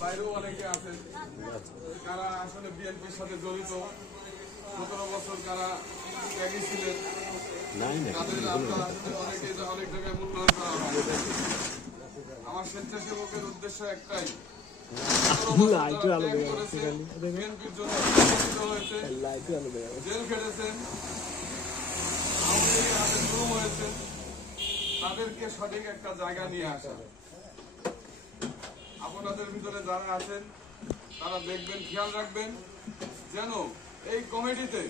বাইরেও অনেকে আছেন কারা আসলে বিএনপির সাথে জড়িত, ১৭ বছর কারা ত্যাগী ছিলেন, তাদের অনেক জায়গায় মূল্যায়ন করা হয়। আমার স্বেচ্ছাসেবকের উদ্দেশ্য একটাই, বিএনপির জন্য হয়েছে, জেল খেটেছেন, আওয়ামী লীগের হাতে জুলুম হয়েছে, তাদেরকে সঠিক একটা জায়গা নিয়ে আসা। আপনাদের ভিতরে যারা আছেন তারা দেখবেন, খেয়াল রাখবেন যেন এই কমিটিতে,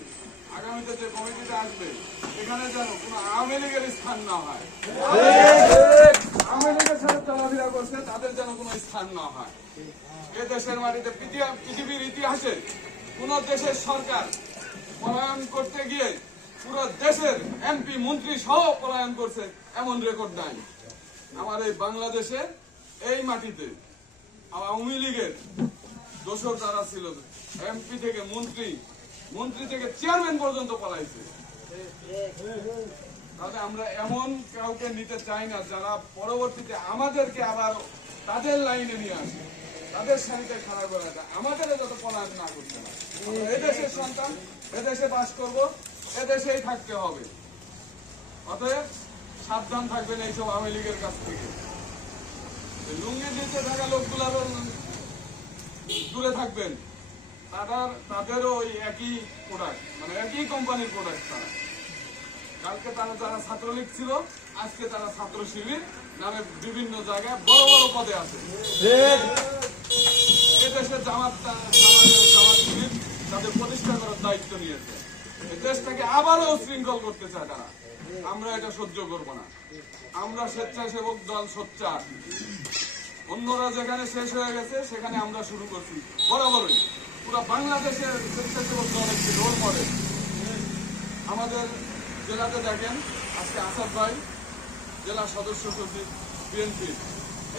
আগামীতে যে কমিটিতে আসবে এখানে যেন কোন আওয়ামী লীগের স্থান না হয়। আওয়ামী লীগের সাথে চলাফেরা করছে তাদের যেন কোনো স্থান না হয়। এ দেশের মাটিতে, পৃথিবীর ইতিহাসে কোন দেশের সরকার পলায়ন করতে গিয়ে পুরো দেশের এমপি মন্ত্রী সহ পলায়ন করছে এমন রেকর্ড নাই। আমার এই বাংলাদেশে এই মাটিতে আওয়ামী লীগের দোষর যারা ছিল, এমপি থেকে মন্ত্রী থেকে চেয়ারম্যান পর্যন্ত পলাইছে। তাহলে আমরা এমন কাউকে নিতে চাই না যারা পরবর্তীতে আমাদেরকে আবার তাদের লাইনে নিয়ে আসে, তাদের সারিতে খারাপ করে দেয়, আমাদের যত পলায়ন না করতে না। এদেশের সন্তান, এদেশে বাস করব, এদেশেই থাকতে হবে। অতএব সাবধান থাকবেন এইসব আওয়ামী লীগের কাছ থেকে। লুঙ্গি দিতে থাকা লোকগুলার দূরে থাকবেন। তাদেরও ওই একই প্রোডাক্ট, মানে একই কোম্পানির প্রোডাক্ট। তারা কালকে যারা ছাত্রলীগ ছিল, আজকে তারা ছাত্র শিবির নামে বিভিন্ন জায়গায় বড় বড় পদে আছে। এদেশে জামাত শিবির তাদের প্রতিষ্ঠা করার দায়িত্ব নিয়েছে। দেশটাকে আবারও শৃঙ্খল করতে চায় তারা। আমরা এটা সহ্য করব না। আমরা স্বেচ্ছাসেবক দল সোচ্চার। অন্যরা যেখানে শেষ হয়ে গেছে সেখানে আমরা শুরু করছি বরাবরই। পুরো বাংলাদেশের স্বেচ্ছাসেবক দল একটি রোল মডেল। আমাদের জেলাতে দেখেন আজকে আসাদ ভাই জেলা সদস্য সচিব বিএনপি,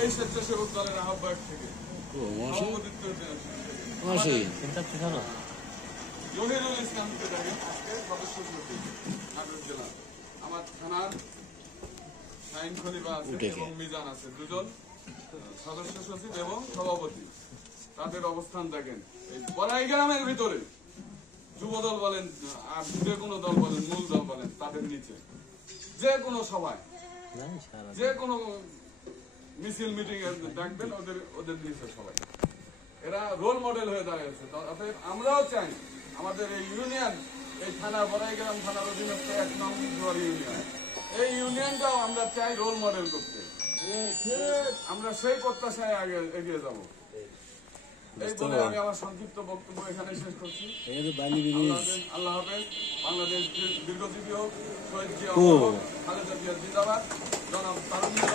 এই স্বেচ্ছাসেবক দলের আহ্বায়ক থেকে সভাপতিত্ব জহিরুল ইসলামকে দেখেন আজকে সদস্য সচিব নাটোর জেলা। আমার থানার শাহিন খলিফা আছে এবং মিজান আছে, দুজন সদস্য সচিব এবং সভাপতি। তাদের অবস্থান দেখেন এই বড়াই গ্রামের ভিতরে, যুব দল বলেন আর যে কোনো দল বলেন, মূল দল বলেন, তাদের নিচে যে কোনো সভায়, যে কোনো মিছিল মিটিং এ ডাকবেন, ওদের নিচে সবাই। এরা রোল মডেল হয়ে দাঁড়িয়েছে। অতএব আমরাও চাই আমাদের এই ইউনিয়ন, এই থানা, বড়াইগ্রাম থানার অধীনস্থ ১ নং ইউনিয়ন, এই ইউনিয়নটাও আমরা চাই রোল মডেল করতে। আমরা সেই প্রত্যাশায় এগিয়ে যাব। এই বলে আমি আমার সংক্ষিপ্ত বক্তব্য এখানে শেষ করছি। আল্লাহ হাফেজ। বাংলাদেশ দীর্ঘজীবী হোক। শহীদ জিয়া, খালেদা জিয়া জিন্দাবাদ। জনাব তারুণ্যের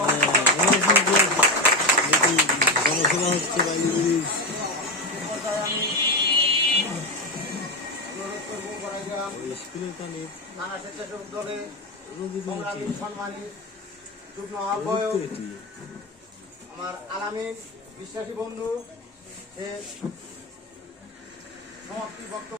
থানা স্বেচ্ছাসেবক দলের সম্মানী যুগ্ম আহ্বায়ক আমার আলামিন বিশ্বাসী বন্ধু, সে সমাপ্তি বক্তব্য